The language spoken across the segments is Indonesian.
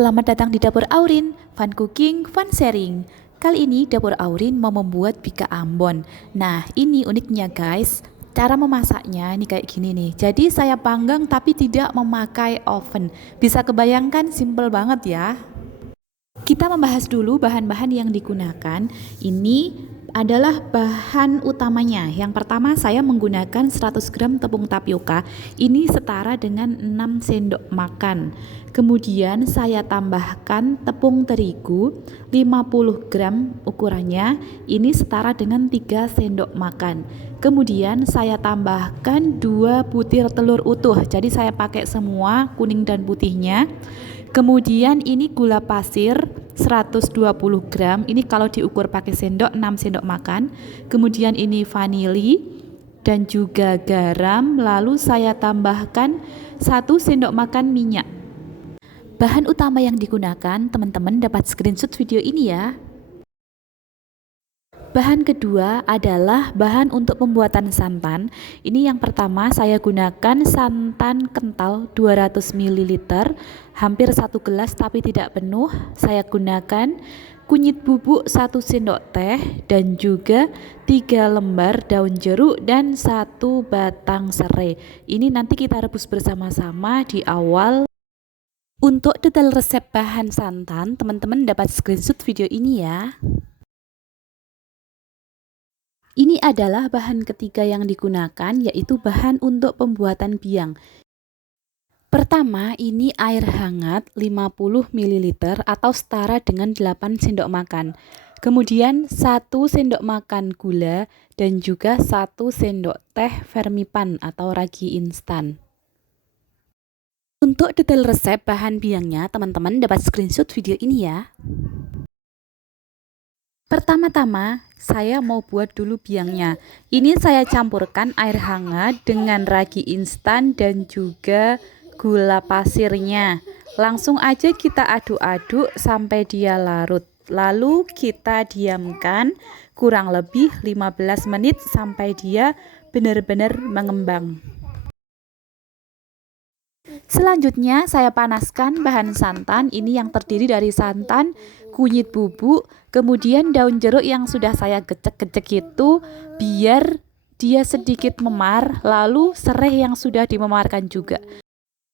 Selamat datang di Dapur Aurin, fun cooking, fun sharing. Kali ini Dapur Aurin mau membuat bika ambon. Nah, ini uniknya guys. Cara memasaknya ini kayak gini nih. Jadi saya panggang tapi tidak memakai oven. Bisa kebayangkan, simple banget ya. Kita membahas dulu bahan-bahan yang digunakan. Ini adalah bahan utamanya. Yang pertama saya menggunakan 100 gram tepung tapioka. Ini setara dengan 6 sendok makan. Kemudian saya tambahkan tepung terigu 50 gram ukurannya. Ini setara dengan 3 sendok makan. Kemudian saya tambahkan 2 butir telur utuh. Jadi saya pakai semua kuning dan putihnya. Kemudian ini gula pasir 120 gram. Ini kalau diukur pakai sendok 6 sendok makan. Kemudian ini vanili dan juga garam. Lalu saya tambahkan 1 sendok makan minyak. Bahan utama yang digunakan, teman-teman dapat screenshot video ini ya. Bahan kedua adalah bahan untuk pembuatan santan. Ini yang pertama saya gunakan santan kental 200 ml, hampir 1 gelas tapi tidak penuh. Saya gunakan kunyit bubuk 1 sendok teh dan juga 3 lembar daun jeruk dan 1 batang serai. Ini nanti kita rebus bersama-sama di awal. Untuk detail resep bahan santan, teman-teman dapat screenshot video ini ya. Ini adalah bahan ketiga yang digunakan, yaitu bahan untuk pembuatan biang. Pertama, ini air hangat 50 ml atau setara dengan 8 sendok makan. Kemudian 1 sendok makan gula dan juga 1 sendok teh vermipan atau ragi instan. Untuk detail resep bahan biangnya, teman-teman dapat screenshot video ini ya. Pertama-tama, saya mau buat dulu biangnya. Ini saya campurkan air hangat dengan ragi instan dan juga gula pasirnya. Langsung aja kita aduk-aduk sampai dia larut. Lalu kita diamkan kurang lebih 15 menit sampai dia benar-benar mengembang. Selanjutnya saya panaskan bahan santan. Ini yang terdiri dari santan, kunyit bubuk, kemudian daun jeruk yang sudah saya gecek-gecek itu biar dia sedikit memar, lalu serai yang sudah dimemarkan juga.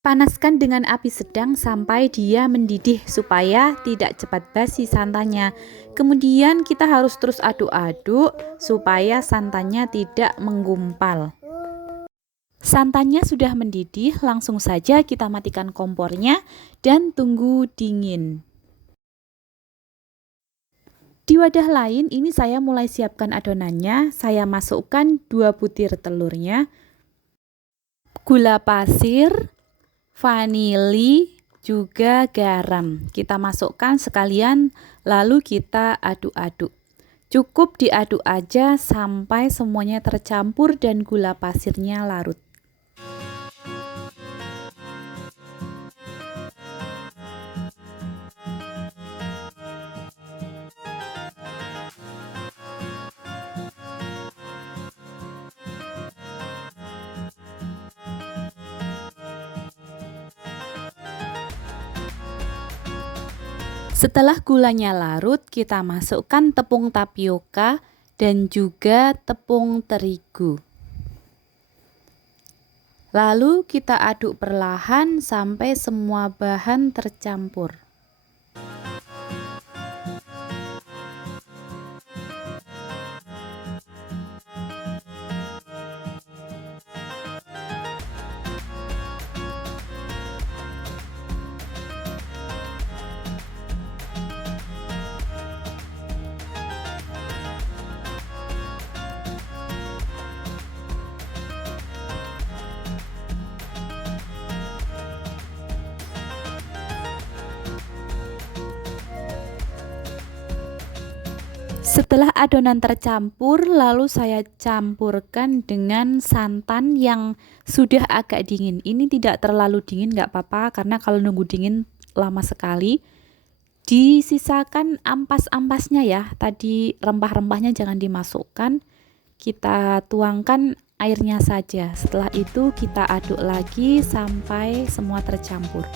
Panaskan dengan api sedang sampai dia mendidih supaya tidak cepat basi santannya. Kemudian kita harus terus aduk-aduk supaya santannya tidak menggumpal. Santannya sudah mendidih, langsung saja kita matikan kompornya dan tunggu dingin. Di wadah lain ini saya mulai siapkan adonannya. Saya masukkan 2 butir telurnya, gula pasir, vanili, juga garam. Kita masukkan sekalian lalu kita aduk-aduk. Cukup diaduk aja sampai semuanya tercampur dan gula pasirnya larut. Setelah gulanya larut, kita masukkan tepung tapioka dan juga tepung terigu. Lalu kita aduk perlahan sampai semua bahan tercampur. Setelah adonan tercampur, lalu saya campurkan dengan santan yang sudah agak dingin. Ini tidak terlalu dingin, nggak apa-apa, karena kalau nunggu dingin lama sekali. Disisakan ampas-ampasnya ya, tadi rempah-rempahnya jangan dimasukkan. Kita tuangkan airnya saja. Setelah itu kita aduk lagi sampai semua tercampur.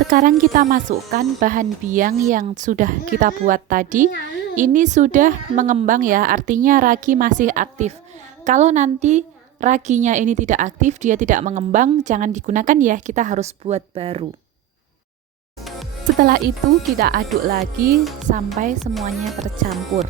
Sekarang kita masukkan bahan biang yang sudah kita buat tadi. Ini sudah mengembang ya, artinya ragi masih aktif. Kalau nanti raginya ini tidak aktif, dia tidak mengembang, jangan digunakan ya, kita harus buat baru. Setelah itu kita aduk lagi sampai semuanya tercampur.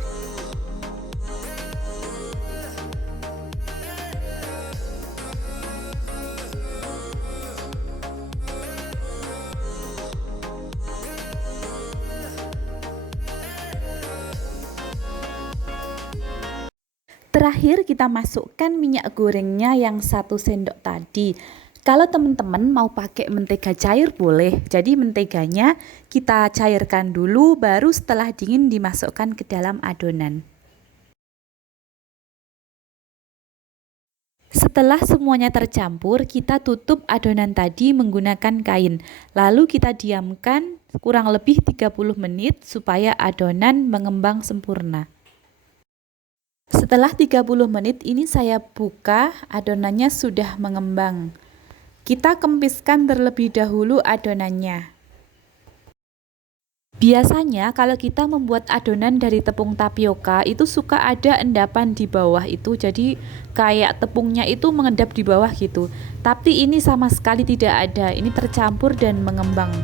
Terakhir kita masukkan minyak gorengnya yang 1 sendok tadi. Kalau teman-teman mau pakai mentega cair boleh. Jadi menteganya kita cairkan dulu, baru setelah dingin dimasukkan ke dalam adonan. Setelah semuanya tercampur, kita tutup adonan tadi menggunakan kain. Lalu kita diamkan kurang lebih 30 menit supaya adonan mengembang sempurna. Setelah 30 menit ini saya buka, adonannya sudah mengembang. Kita kempiskan terlebih dahulu adonannya. Biasanya kalau kita membuat adonan dari tepung tapioka itu suka ada endapan di bawah itu, jadi kayak tepungnya itu mengendap di bawah gitu. Tapi ini sama sekali tidak ada, ini tercampur dan mengembang.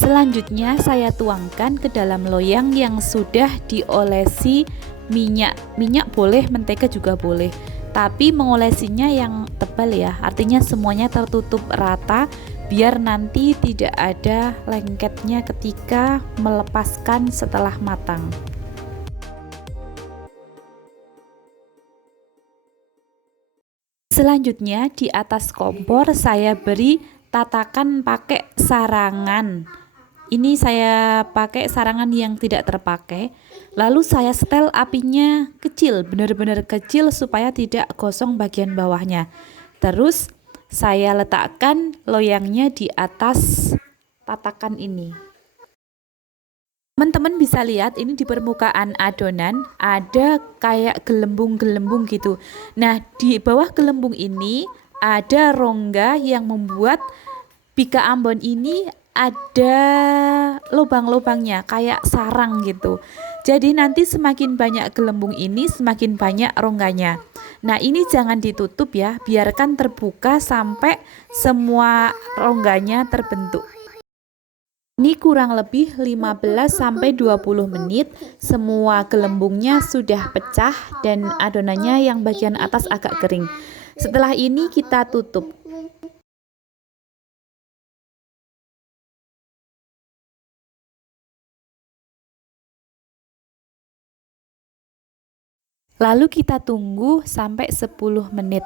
Selanjutnya saya tuangkan ke dalam loyang yang sudah diolesi minyak. Minyak boleh, mentega juga boleh. Tapi mengolesinya yang tebal ya, artinya semuanya tertutup rata biar nanti tidak ada lengketnya ketika melepaskan setelah matang. Selanjutnya di atas kompor saya beri tatakan pakai sarangan. Ini saya pakai sarangan yang tidak terpakai. Lalu saya setel apinya kecil, benar-benar kecil supaya tidak gosong bagian bawahnya. Terus saya letakkan loyangnya di atas tatakan ini. Teman-teman bisa lihat ini di permukaan adonan ada kayak gelembung-gelembung gitu. Nah, di bawah gelembung ini ada rongga yang membuat bika Ambon ini ada lubang-lubangnya kayak sarang gitu. Jadi nanti semakin banyak gelembung ini semakin banyak rongganya. Nah, ini jangan ditutup ya, biarkan terbuka sampai semua rongganya terbentuk. Ini kurang lebih 15-20 menit, semua gelembungnya sudah pecah dan adonannya yang bagian atas agak kering. Setelah ini kita tutup. Lalu kita tunggu sampai 10 menit.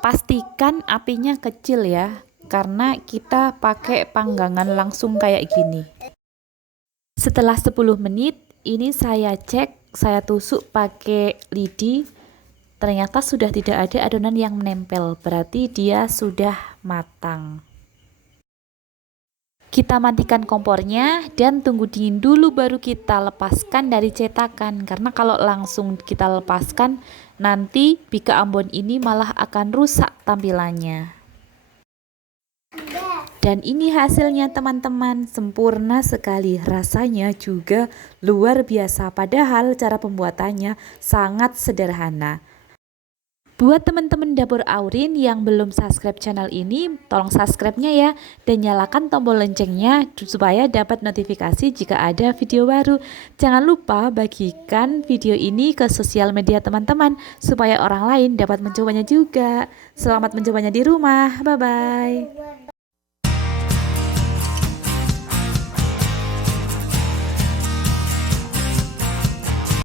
Pastikan apinya kecil ya, karena kita pakai panggangan langsung kayak gini. Setelah 10 menit, ini saya cek, saya tusuk pakai lidi. Ternyata sudah tidak ada adonan yang menempel, berarti dia sudah matang. Kita matikan kompornya dan tunggu dingin dulu baru kita lepaskan dari cetakan. Karena kalau langsung kita lepaskan, nanti bika Ambon ini malah akan rusak tampilannya. Dan ini hasilnya teman-teman, sempurna sekali. Rasanya juga luar biasa, padahal cara pembuatannya sangat sederhana. Buat teman-teman dapur Aurin yang belum subscribe channel ini, tolong subscribe-nya ya, dan nyalakan tombol loncengnya supaya dapat notifikasi jika ada video baru. Jangan lupa bagikan video ini ke sosial media teman-teman supaya orang lain dapat mencobanya juga. Selamat mencobanya di rumah, bye-bye.